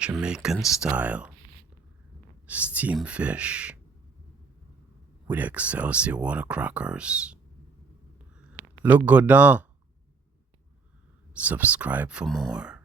Jamaican style steamed fish with Excelsior water crackers. Look good, huh? Subscribe for more.